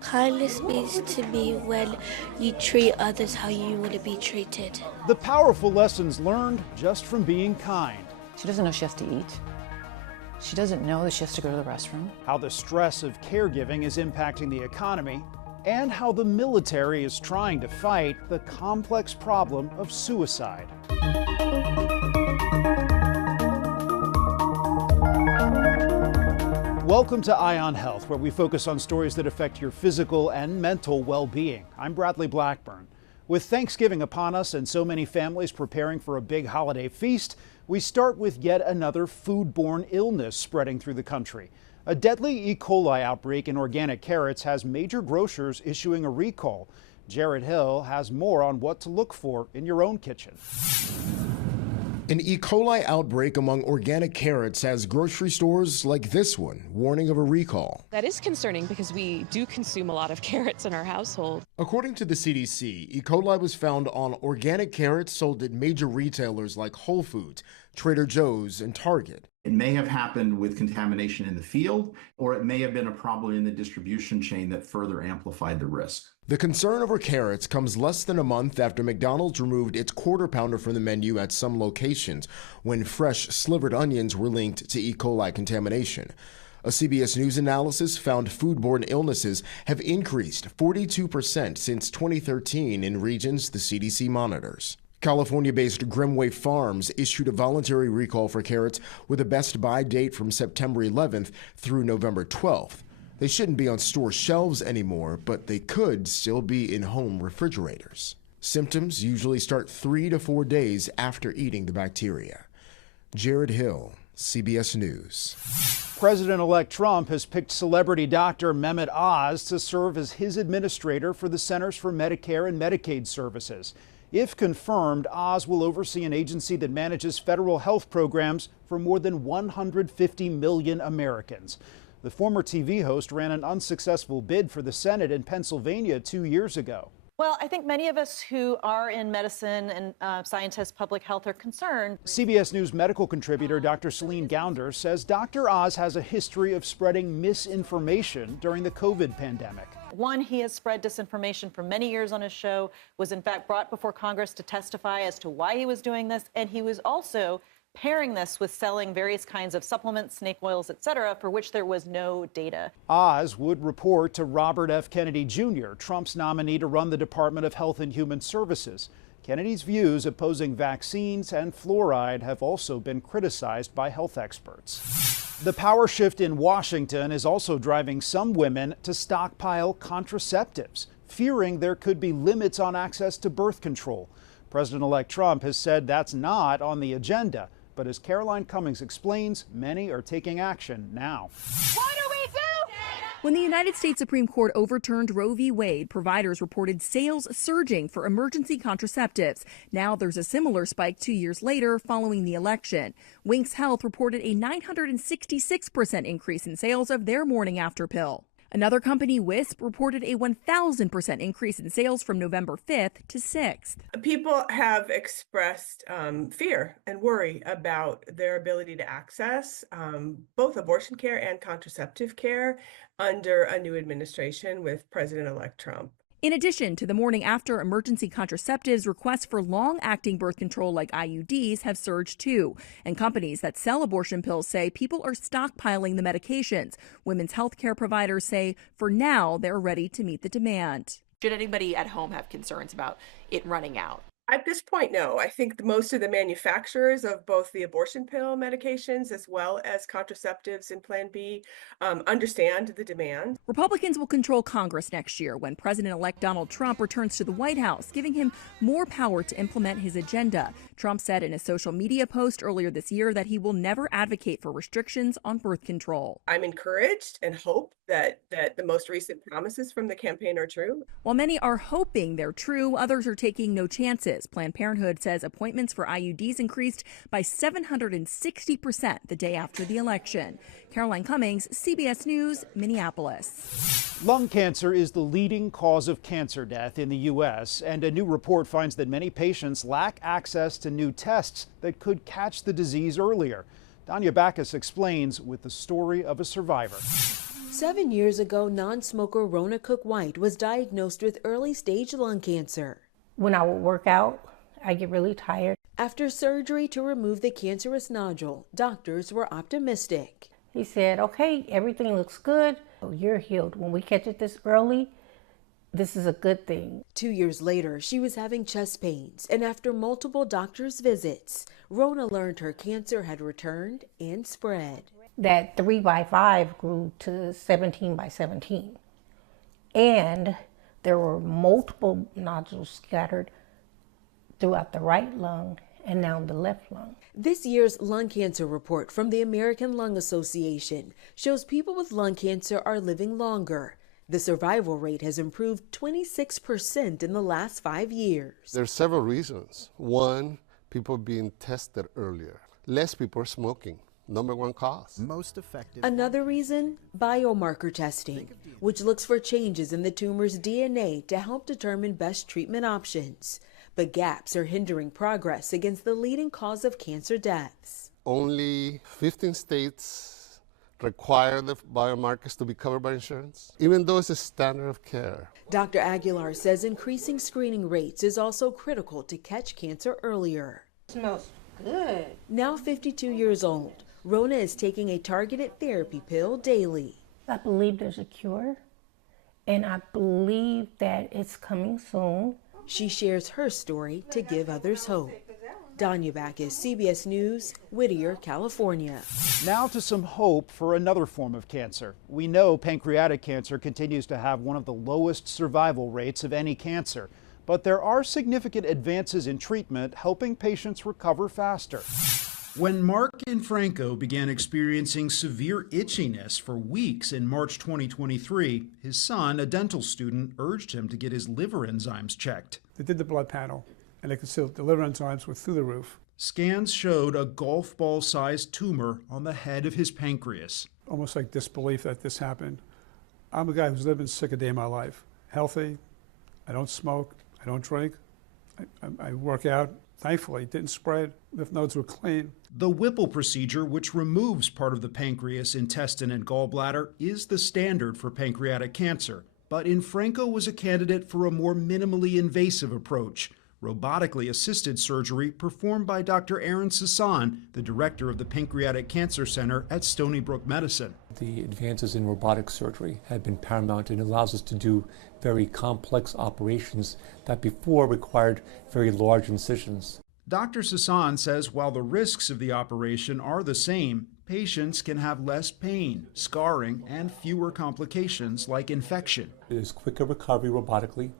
Kindness means to me when you treat others how you want to be treated. The powerful lessons learned just from being kind. She doesn't know she has to eat. She doesn't know that she has to go to the restroom. How the stress of caregiving is impacting the economy, and how the military is trying to fight the complex problem of suicide. Welcome to Eye on Health, where we focus on stories that affect your physical and mental well-being. I'm Bradley Blackburn. With Thanksgiving upon us and so many families preparing for a big holiday feast, we start with yet another food-borne illness spreading through the country. A deadly E. coli outbreak in organic carrots has major grocers issuing a recall. Jared Hill has more on what to look for in your own kitchen. An E. coli outbreak among organic carrots has grocery stores like this one warning of a recall. That is concerning because we do consume a lot of carrots in our household. According to the CDC, E. coli was found on organic carrots sold at major retailers like Whole Foods, Trader Joe's, and Target. It may have happened with contamination in the field, or it may have been a problem in the distribution chain that further amplified the risk. The concern over carrots comes less than a month after McDonald's removed its quarter pounder from the menu at some locations when fresh slivered onions were linked to E. coli contamination. A CBS News analysis found foodborne illnesses have increased 42% since 2013 in regions the CDC monitors. California-based Grimway Farms issued a voluntary recall for carrots with a best buy date from September 11th through November 12th. They shouldn't be on store shelves anymore, but they could still be in home refrigerators. Symptoms usually start 3 to 4 days after eating the bacteria. Jared Hill, CBS News. President-elect Trump has picked celebrity doctor Mehmet Oz to serve as his administrator for the Centers for Medicare and Medicaid Services. If confirmed, Oz will oversee an agency that manages federal health programs for more than 150 million Americans. The former TV host ran an unsuccessful bid for the Senate in Pennsylvania 2 years ago. Well, I think many of us who are in medicine and scientists, public health are concerned. CBS News medical contributor Dr. Celine Gounder says Dr. Oz has a history of spreading misinformation during the COVID pandemic. One, he has spread disinformation for many years on his show, was in fact brought before Congress to testify as to why he was doing this, and he was also pairing this with selling various kinds of supplements, snake oils, etc., for which there was no data. Oz would report to Robert F. Kennedy Jr., Trump's nominee to run the Department of Health and Human Services. Kennedy's views opposing vaccines and fluoride have also been criticized by health experts. The power shift in Washington is also driving some women to stockpile contraceptives, fearing there could be limits on access to birth control. President-elect Trump has said that's not on the agenda. But as Caroline Cummings explains, many are taking action now. What do we do? When the United States Supreme Court overturned Roe v. Wade, providers reported sales surging for emergency contraceptives. Now there's a similar spike 2 years later following the election. Winx Health reported a 966% increase in sales of their morning after pill. Another company, Wisp, reported a 1,000% increase in sales from November 5th to 6th. People have expressed fear and worry about their ability to access both abortion care and contraceptive care under a new administration with President-elect Trump. In addition to the morning after emergency contraceptives, requests for long-acting birth control like IUDs have surged too. And companies that sell abortion pills say people are stockpiling the medications. Women's health care providers say for now they're ready to meet the demand. Should anybody at home have concerns about it running out? At this point, no. I think most of the manufacturers of both the abortion pill medications as well as contraceptives in Plan B understand the demand. Republicans will control Congress next year when President-elect Donald Trump returns to the White House, giving him more power to implement his agenda. Trump said in a social media post earlier this year that he will never advocate for restrictions on birth control. I'm encouraged and hope that the most recent promises from the campaign are true. While many are hoping they're true, others are taking no chances. Planned Parenthood says appointments for IUDs increased by 760% the day after the election. Caroline Cummings, CBS News, Minneapolis. Lung cancer is the leading cause of cancer death in the U.S., and a new report finds that many patients lack access to new tests that could catch the disease earlier. Danya Backus explains with the story of a survivor. 7 years ago, non-smoker Rona Cook-White was diagnosed with early-stage lung cancer. When I would work out, I get really tired. After surgery to remove the cancerous nodule, doctors were optimistic. He said, okay, everything looks good. You're healed. When we catch it this early, this is a good thing. 2 years later, she was having chest pains, and after multiple doctor's visits, Rona learned her cancer had returned and spread. That 3x5 grew to 17x17. And there were multiple nodules scattered throughout the right lung and now the left lung. This year's lung cancer report from the American Lung Association shows people with lung cancer are living longer. The survival rate has improved 26% in the last 5 years. There are several reasons. One, people being tested earlier. Less people are smoking. Number one cause. Most effective. Another reason, biomarker testing, which looks for changes in the tumor's DNA to help determine best treatment options. But gaps are hindering progress against the leading cause of cancer deaths. Only 15 states require the biomarkers to be covered by insurance, even though it's a standard of care. Dr. Aguilar says increasing screening rates is also critical to catch cancer earlier. It smells good. Now 52 years old, Rona is taking a targeted therapy pill daily. I believe there's a cure, and I believe that it's coming soon. She shares her story to give others hope. Danya Backus, CBS News, Whittier, California. Now to some hope for another form of cancer. We know pancreatic cancer continues to have one of the lowest survival rates of any cancer, but there are significant advances in treatment helping patients recover faster. When Mark Infranco began experiencing severe itchiness for weeks in March 2023, his son, a dental student, urged him to get his liver enzymes checked. They did the blood panel, and they could see the liver enzymes were through the roof. Scans showed a golf ball-sized tumor on the head of his pancreas. Almost like disbelief that this happened. I'm a guy who's lived and sick a day in my life. Healthy, I don't smoke, I don't drink, I work out. Thankfully, it didn't spread. Lymph nodes were clean. The Whipple procedure, which removes part of the pancreas, intestine, and gallbladder, is the standard for pancreatic cancer. But Infranco was a candidate for a more minimally invasive approach, robotically assisted surgery performed by Dr. Aaron Sasson, the director of the Pancreatic Cancer Center at Stony Brook Medicine. The advances in robotic surgery have been paramount and allows us to do very complex operations that before required very large incisions. Dr. Sasson says while the risks of the operation are the same, patients can have less pain, scarring, and fewer complications like infection. It is quicker recovery robotically.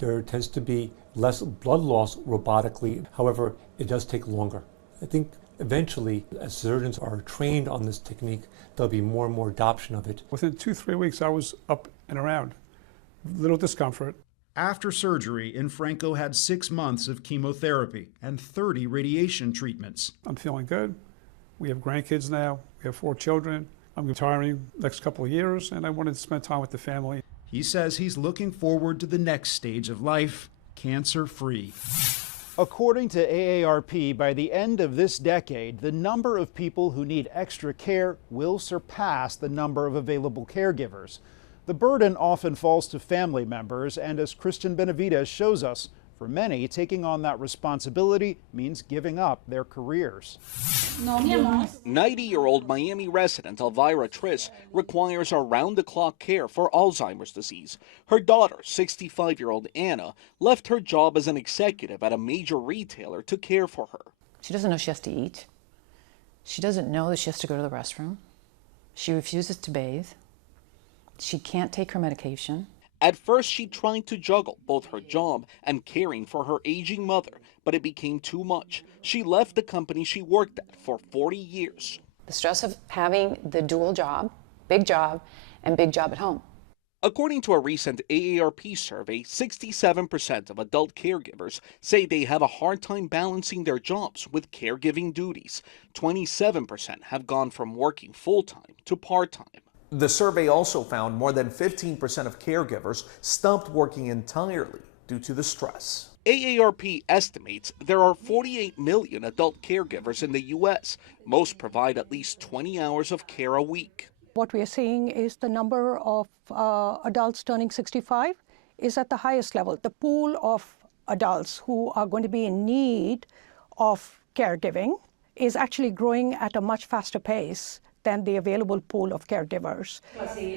There tends to be less blood loss robotically. However, it does take longer. I think eventually, as surgeons are trained on this technique, there'll be more and more adoption of it. Within 2-3 weeks, I was up and around. Little discomfort. After surgery, Infranco had 6 months of chemotherapy and 30 radiation treatments. I'm feeling good. We have grandkids now. We have 4 children. I'm retiring next couple of years, and I wanted to spend time with the family. He says he's looking forward to the next stage of life, cancer-free. According to AARP, by the end of this decade, the number of people who need extra care will surpass the number of available caregivers. The burden often falls to family members, and as Christian Benavides shows us, for many, taking on that responsibility means giving up their careers. 90-year-old Miami resident Elvira Triss requires around-the-clock care for Alzheimer's disease. Her daughter, 65-year-old Anna, left her job as an executive at a major retailer to care for her. She doesn't know she has to eat. She doesn't know that she has to go to the restroom. She refuses to bathe. She can't take her medication. At first, she tried to juggle both her job and caring for her aging mother, but it became too much. She left the company she worked at for 40 years. The stress of having the dual job, and big job at home. According to a recent AARP survey, 67% of adult caregivers say they have a hard time balancing their jobs with caregiving duties. 27% have gone from working full-time to part-time. The survey also found more than 15% of caregivers stopped working entirely due to the stress. AARP estimates there are 48 million adult caregivers in the U.S. Most provide at least 20 hours of care a week. What we are seeing is the number of adults turning 65 is at the highest level. The pool of adults who are going to be in need of caregiving is actually growing at a much faster pace than the available pool of caregivers.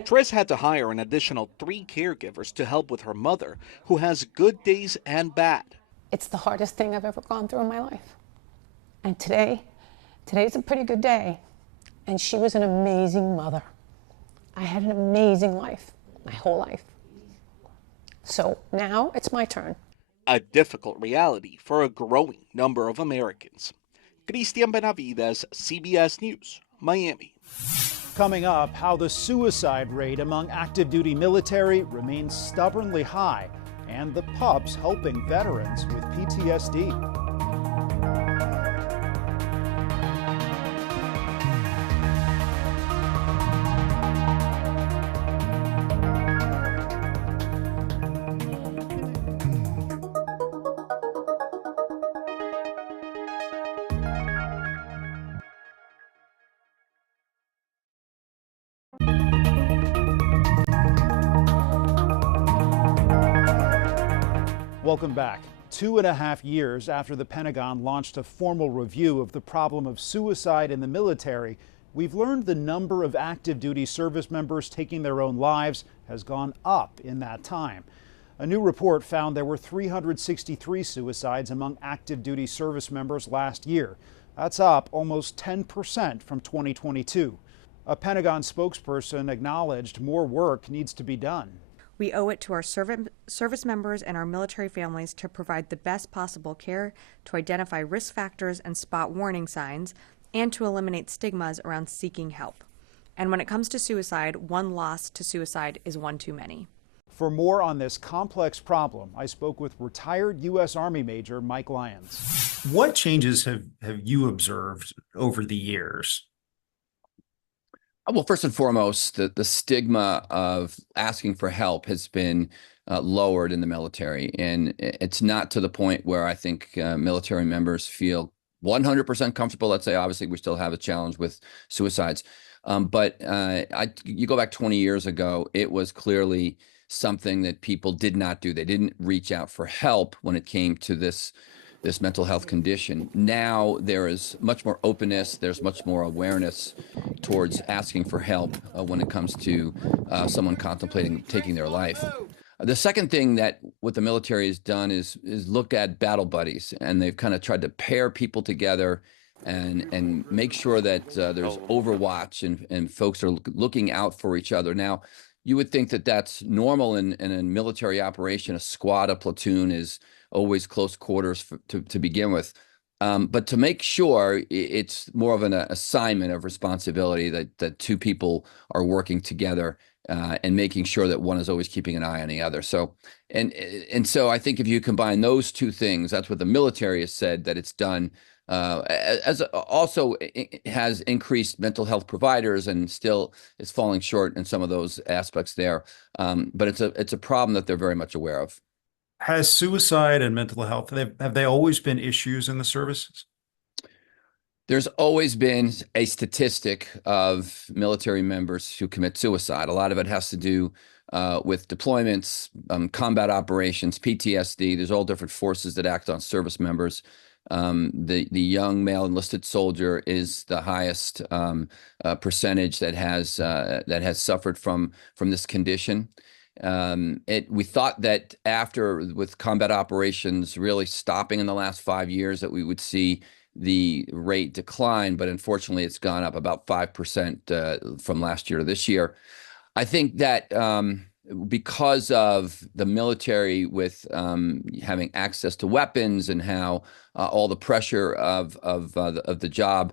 Trish had to hire an additional 3 caregivers to help with her mother, who has good days and bad. It's the hardest thing I've ever gone through in my life. And today's a pretty good day. And she was an amazing mother. I had an amazing life, my whole life. So now it's my turn. A difficult reality for a growing number of Americans. Cristian Benavides, CBS News, Miami. Coming up, how the suicide rate among active duty military remains stubbornly high, and the pups helping veterans with PTSD. Welcome back. 2.5 years after the Pentagon launched a formal review of the problem of suicide in the military, we've learned the number of active duty service members taking their own lives has gone up in that time. A new report found there were 363 suicides among active duty service members last year. That's up almost 10% from 2022. A Pentagon spokesperson acknowledged more work needs to be done. We owe it to our service members and our military families to provide the best possible care, to identify risk factors and spot warning signs, and to eliminate stigmas around seeking help. And when it comes to suicide, one loss to suicide is one too many. For more on this complex problem, I spoke with retired U.S. Army Major Mike Lyons. What changes have you observed over the years? Well, first and foremost, the stigma of asking for help has been lowered in the military. And it's not to the point where I think military members feel 100% comfortable. Let's say, obviously, we still have a challenge with suicides. But you go back 20 years ago, it was clearly something that people did not do. They didn't reach out for help when it came to this mental health condition. Now there is much more openness, there's much more awareness towards asking for help when it comes to someone contemplating taking their life. The second thing that what the military has done is look at battle buddies, and they've kind of tried to pair people together and make sure that there's overwatch and folks are looking out for each other. Now, you would think that that's normal in a military operation. A squad, a platoon is always close quarters to begin with. But to make sure, it's more of an assignment of responsibility that two people are working together and making sure that one is always keeping an eye on the other. So, and so I think if you combine those two things, that's what the military has said that it's done. As also it has increased mental health providers, and still is falling short in some of those aspects there. But it's a problem that they're very much aware of. Has suicide and mental health, have they always been issues in the services? There's always been a statistic of military members who commit suicide. A lot of it has to do with deployments, combat operations, PTSD. There's all different forces that act on service members. The young male enlisted soldier is the highest percentage that has suffered from this condition. We thought that with combat operations really stopping in the last 5 years, that we would see the rate decline, but unfortunately it's gone up about 5% from last year to this year. I think that because of the military with having access to weapons and how all the pressure of the job,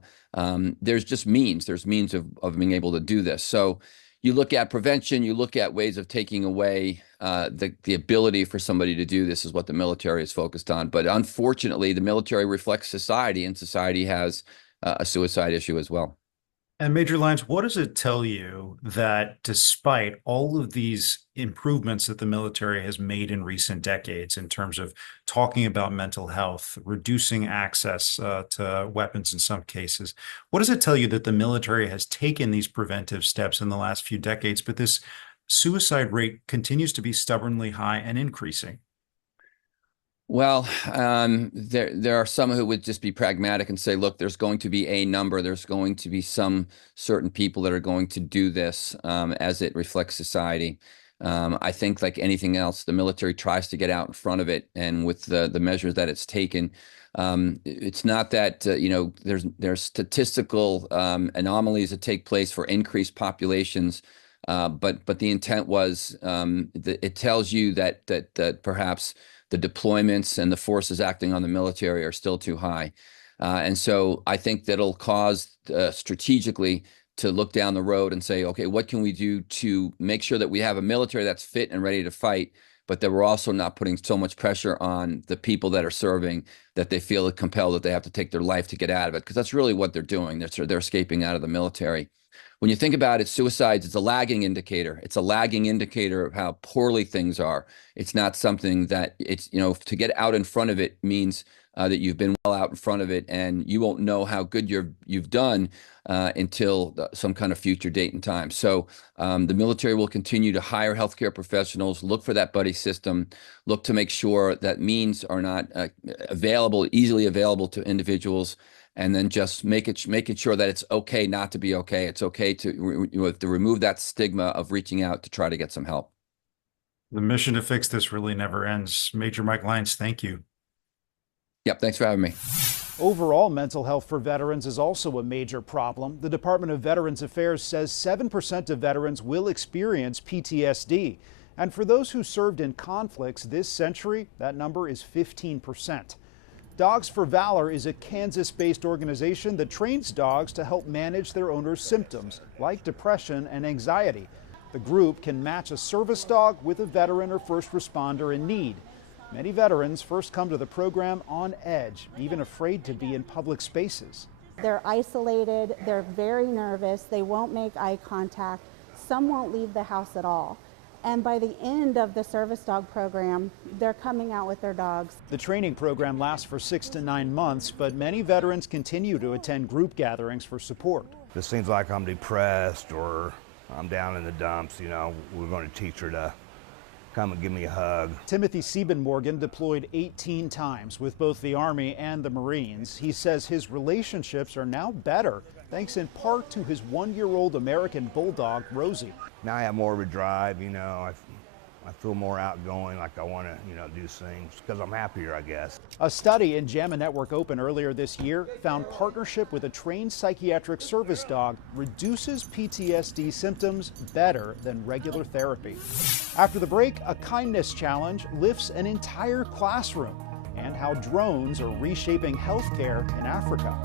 there's means of being able to do this. So you look at prevention, you look at ways of taking away the ability for somebody to do this is what the military is focused on. But unfortunately, the military reflects society, and society has a suicide issue as well. And Major Lyons, what does it tell you that despite all of these improvements that the military has made in recent decades in terms of talking about mental health, reducing access to weapons in some cases, what does it tell you that the military has taken these preventive steps in the last few decades, but this suicide rate continues to be stubbornly high and increasing? Well, there are some who would just be pragmatic and say, look, there's going to be a number, there's going to be some certain people that are going to do this as it reflects society. I think like anything else, the military tries to get out in front of it, and with the measures that it's taken, it's not that there's statistical anomalies that take place for increased populations, but the intent was it tells you that perhaps the deployments and the forces acting on the military are still too high. And so I think that'll cause strategically to look down the road and say, okay, what can we do to make sure that we have a military that's fit and ready to fight, but that we're also not putting so much pressure on the people that are serving that they feel compelled that they have to take their life to get out of it, because that's really what they're doing. They're escaping out of the military. When you think about it, suicides, it's a lagging indicator. It's a lagging indicator of how poorly things are. It's not something that it's, to get out in front of it means that you've been well out in front of it, and you won't know how good you've done until some kind of future date and time. So the military will continue to hire healthcare professionals, look for that buddy system, look to make sure that means are not easily available to individuals, and then just making sure that it's okay not to be okay. It's okay to remove that stigma of reaching out to try to get some help. The mission to fix this really never ends. Major Mike Lyons, thank you. Yep, thanks for having me. Overall, mental health for veterans is also a major problem. The Department of Veterans Affairs says 7% of veterans will experience PTSD. And for those who served in conflicts this century, that number is 15%. Dogs for Valor is a Kansas-based organization that trains dogs to help manage their owners' symptoms, like depression and anxiety. The group can match a service dog with a veteran or first responder in need. Many veterans first come to the program on edge, even afraid to be in public spaces. They're isolated, they're very nervous, they won't make eye contact, some won't leave the house at all. And by the end of the service dog program, they're coming out with their dogs. The training program lasts for 6 to 9 months, but many veterans continue to attend group gatherings for support. If it seems like I'm depressed or I'm down in the dumps, we're going to teach her to come and give me a hug. Timothy Siebenmorgan deployed 18 times with both the Army and the Marines. He says his relationships are now better, thanks in part to his 1-year-old American bulldog, Rosie. Now I have more of a drive, I feel more outgoing, like I want to, do things because I'm happier, I guess. A study in JAMA Network Open earlier this year found partnership with a trained psychiatric service dog reduces PTSD symptoms better than regular therapy. After the break, a kindness challenge lifts an entire classroom, and how drones are reshaping healthcare in Africa.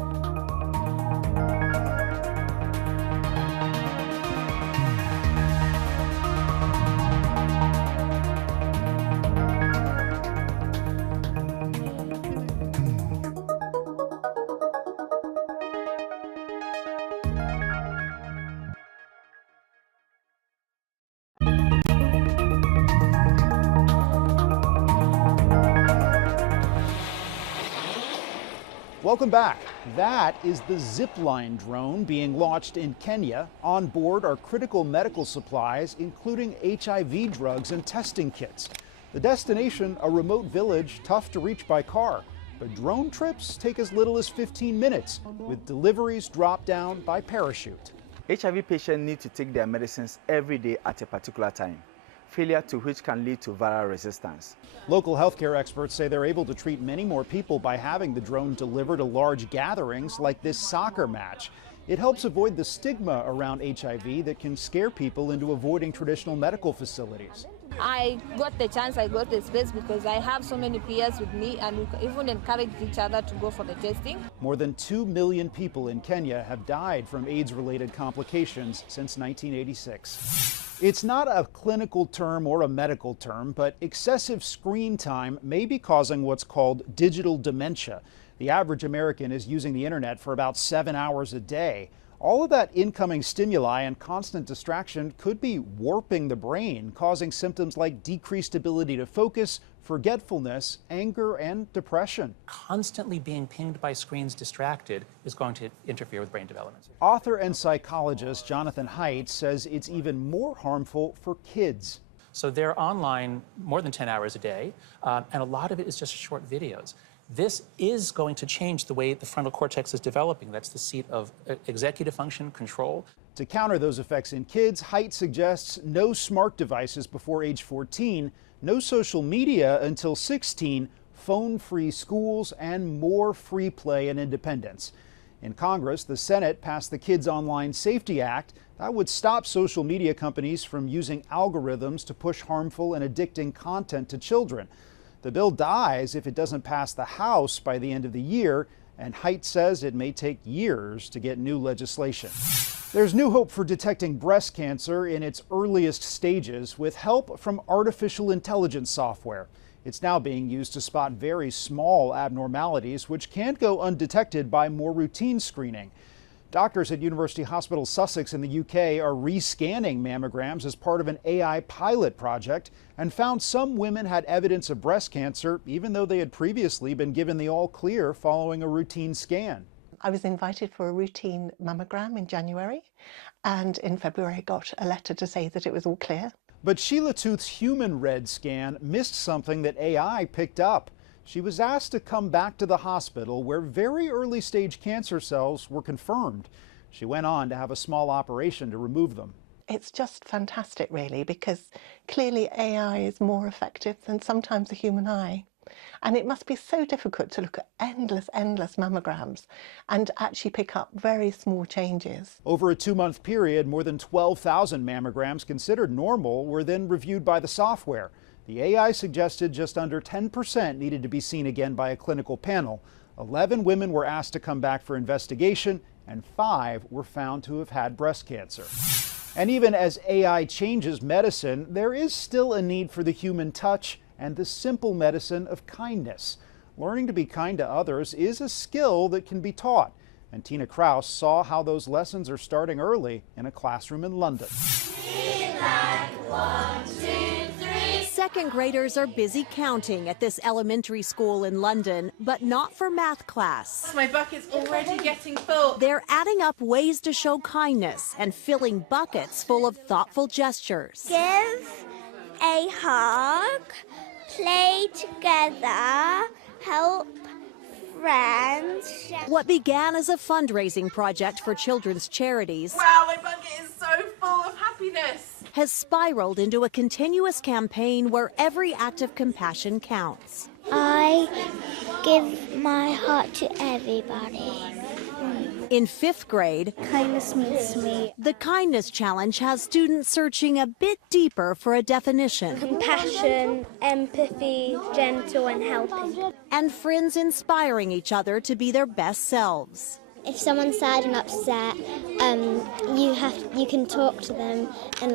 Welcome back. That is the Zipline Drone being launched in Kenya. On board are critical medical supplies, including HIV drugs and testing kits. The destination, a remote village, tough to reach by car. But drone trips take as little as 15 minutes, with deliveries dropped down by parachute. HIV patients need to take their medicines every day at a particular time, failure to which can lead to viral resistance. Local healthcare experts say they're able to treat many more people by having the drone delivered to large gatherings like this soccer match. It helps avoid the stigma around HIV that can scare people into avoiding traditional medical facilities. I got the chance, I got the space because I have so many peers with me, and we even encourage each other to go for the testing. More than 2 million people in Kenya have died from AIDS-related complications since 1986. It's not a clinical term or a medical term, but excessive screen time may be causing what's called digital dementia. The average American is using the internet for about 7 hours a day. All of that incoming stimuli and constant distraction could be warping the brain, causing symptoms like decreased ability to focus, forgetfulness, anger, and depression. Constantly being pinged by screens, distracted, is going to interfere with brain development. Author and psychologist Jonathan Haidt says it's even more harmful for kids. So they're online more than 10 hours a day, and a lot of it is just short videos. This is going to change the way the frontal cortex is developing. That's the seat of executive function, control. To counter those effects in kids, Haidt suggests no smart devices before age 14, no social media until 16, phone-free schools, and more free play and independence. In Congress, the Senate passed the Kids Online Safety Act that would stop social media companies from using algorithms to push harmful and addicting content to children. The bill dies if it doesn't pass the House by the end of the year, and Haidt says it may take years to get new legislation. There's new hope for detecting breast cancer in its earliest stages with help from artificial intelligence software. It's now being used to spot very small abnormalities which can't go undetected by more routine screening. Doctors at University Hospital Sussex in the UK are rescanning mammograms as part of an AI pilot project and found some women had evidence of breast cancer even though they had previously been given the all clear following a routine scan. I was invited for a routine mammogram in January, and in February I got a letter to say that it was all clear. But Sheila Tooth's human red scan missed something that AI picked up. She was asked to come back to the hospital where very early stage cancer cells were confirmed. She went on to have a small operation to remove them. It's just fantastic, really, because clearly AI is more effective than sometimes the human eye. And it must be so difficult to look at endless mammograms and actually pick up very small changes. Over a 2-month period, more than 12,000 mammograms considered normal were then reviewed by the software. The AI suggested just under 10% needed to be seen again by a clinical panel. 11 women were asked to come back for investigation, and 5 were found to have had breast cancer. And even as AI changes medicine, there is still a need for the human touch and the simple medicine of kindness. Learning to be kind to others is a skill that can be taught. And Tina Kraus saw how those lessons are starting early in a classroom in London. Second graders are busy counting at this elementary school in London, but not for math class. My bucket's already getting full. They're adding up ways to show kindness and filling buckets full of thoughtful gestures. Give a hug, play together, help friends. What began as a fundraising project for children's charities Wow, my bucket is so full of happiness. has spiraled into a continuous campaign where every act of compassion counts. I give my heart to everybody. In 5th grade, Kindness means me. the Kindness Challenge has students searching a bit deeper for a definition. Compassion, empathy, gentle and helping. And friends inspiring each other to be their best selves. If someone's sad and upset, you can talk to them and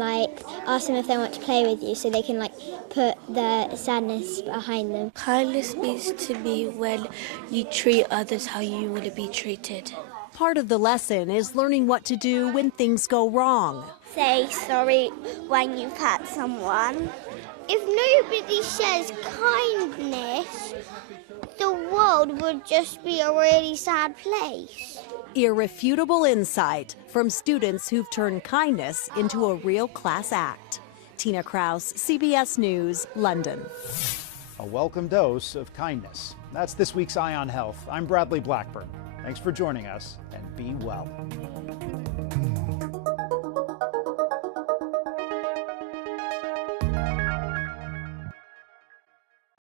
ask them if they want to play with you, so they can put their sadness behind them. Kindness means to me when you treat others how you want to be treated. Part of the lesson is learning what to do when things go wrong. Say sorry when you've hurt someone. If nobody says kindness, the world would just be a really sad place. Irrefutable insight from students who've turned kindness into a real class act. Tina Kraus, CBS News, London. A welcome dose of kindness. That's this week's Eye on Health. I'm Bradley Blackburn. Thanks for joining us, and be well.